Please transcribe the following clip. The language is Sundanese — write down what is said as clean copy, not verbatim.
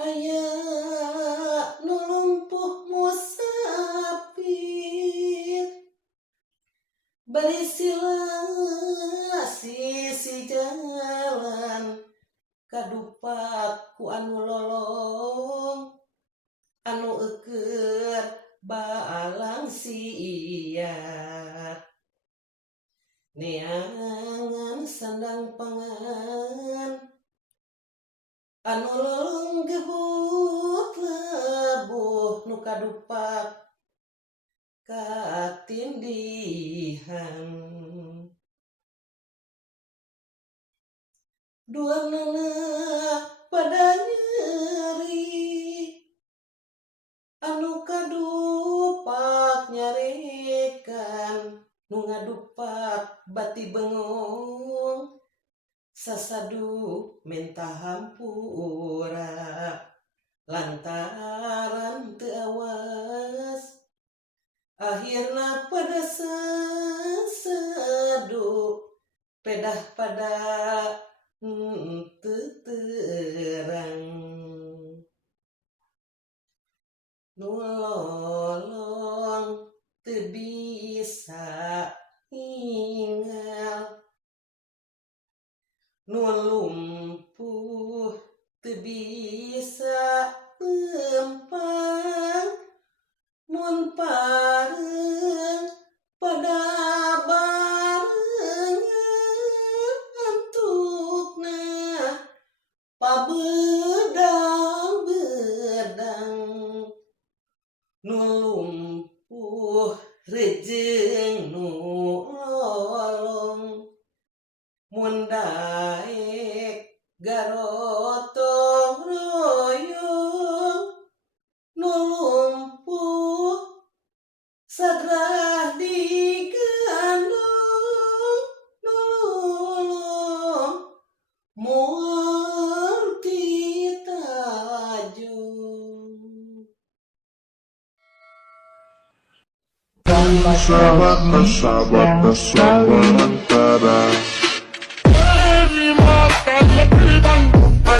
Aya nu lumpuh musafir bari sila sisi jalan kadupak ku anu lolong anu eukeur balang siat neangan sandang pangan anu lolong gebut labuh nu kadupak katindihan duanana pada nyeri anu kadupak nyarekan nu ngadupak bati bengong sasadu menta hampura lantaran teu awas akhirna pada sasadu pedah pada teu terang nu lolong teu bisa hingal nu lumpuh teu bisa lempang mun pareung pada barengan antukna pabedang-bedang nu lumpuh rejeng nu lolong mun daek garotong royong nu lumpuh sagrah digandong nu lolong moal ditajung. Sahabat, sahabat, sahabat,